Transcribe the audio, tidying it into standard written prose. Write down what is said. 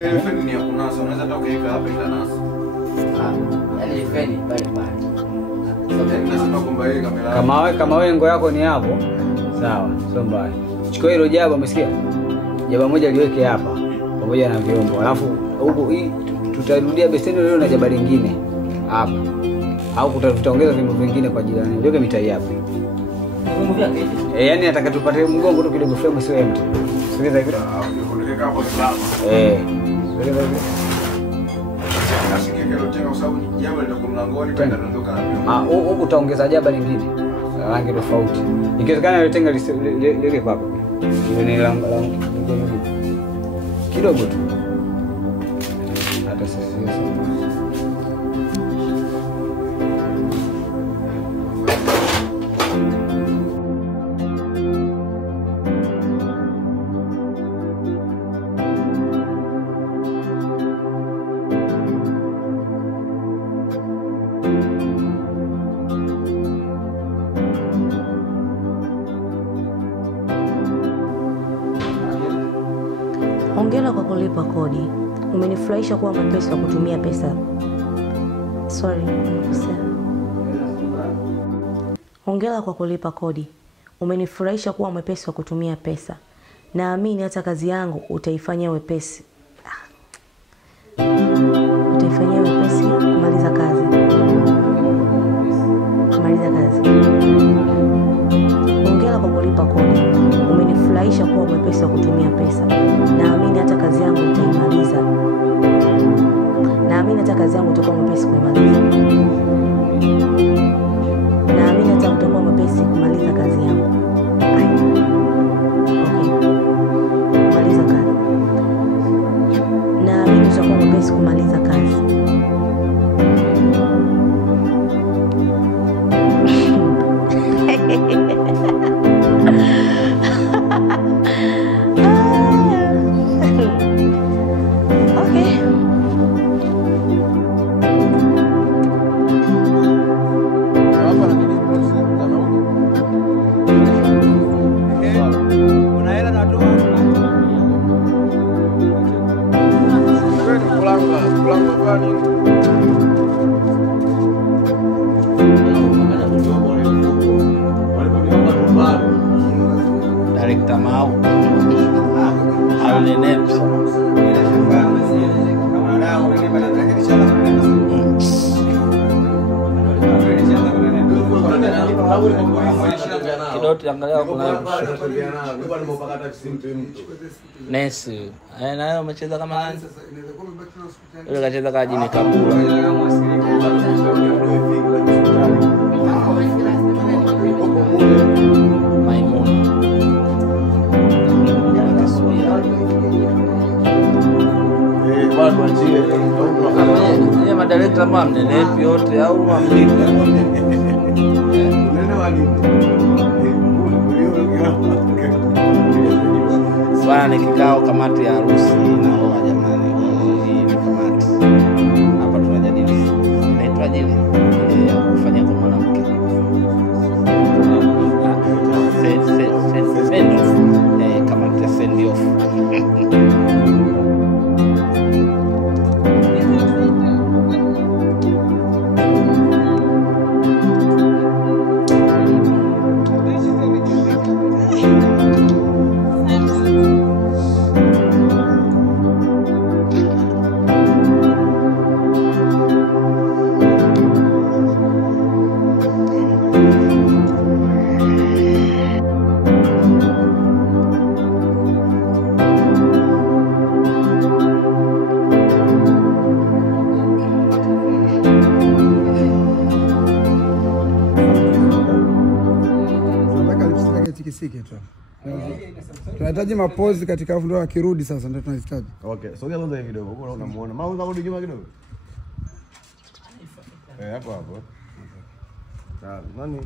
Feni ni ya kunasa, unaweza toka hapa ila nasa. Yaani feni pale pale. Nasema kwamba hii kamera. Kama wewe ngo yako ni hapo. Sawa, sio mbaya. Chukua hilo jaba, umesikia? Jaba moja liweke hapa pamoja na vyombo. Alafu huko hii tutarudia beseni leo na jaba lingine hapa. Au tutaongeza vyombo vingine kwa ajili ya nini? Weke mitai hapa. Vyombo vyake. Yaani nataka tupate mgongo tu kidogo frame sio empty. Sikiliza hivi. Unaweka hapo salama. Sikiliza hivi. Nasikia kero tena kwa sababu jaba litakuwa mlangoni kwenda ndoka na vyombo. Huko utaongeza jaba lingine. Rangi tofauti. Ikiwezekana ile tenga lile kwa hapo. Ile ni la kidogo tu. Hata sasa. Hongera kwa kulipa kodi. Umenifurahisha kuwa mwepesi wa kutumia pesa. Hongera kwa kulipa kodi. Umenifurahisha kuwa mwepesi wa kutumia pesa. Naamini hata kazi yangu utaifanyia wepesi. Utaifanyia wepesi kumaliza kazi. Hongera kwa kulipa kodi. Umenifurahisha kuwa mwepesi wa kutumia pesa. Naamini hata kazi yangu utaimaliza. Naamini hata kazi yangu utakuwa mwepesi kuimaliza. Naamini hata utakuwa mwepesi kumaliza kazi yangu. Kumaliza kazi. Naamini utakuwa mwepesi kumaliza kazi. Director mau. Haleneps. Kidoti angalia kuna Nesi. Nayo umecheza kama nani? Yule kacheza kama jini kabula. Yeye madirector mwa mnenepi yote au mamlipa. Bwana kikao kamati ya harusi na oa jamani. Hii ni kamati. Hapa tunajadili. Naitwa jile. Kufanya kwa mwanamke. Send off. Kamati ya send off. Kisiki tu. Tunahitaji mapozi katika afu ndo akirudi sasa ndio tunahitaji. Okay, sogea kwanza hivi kidogo. Huko unamuona. Mama unarudi nyuma kidogo. Hapo hapo. Nani?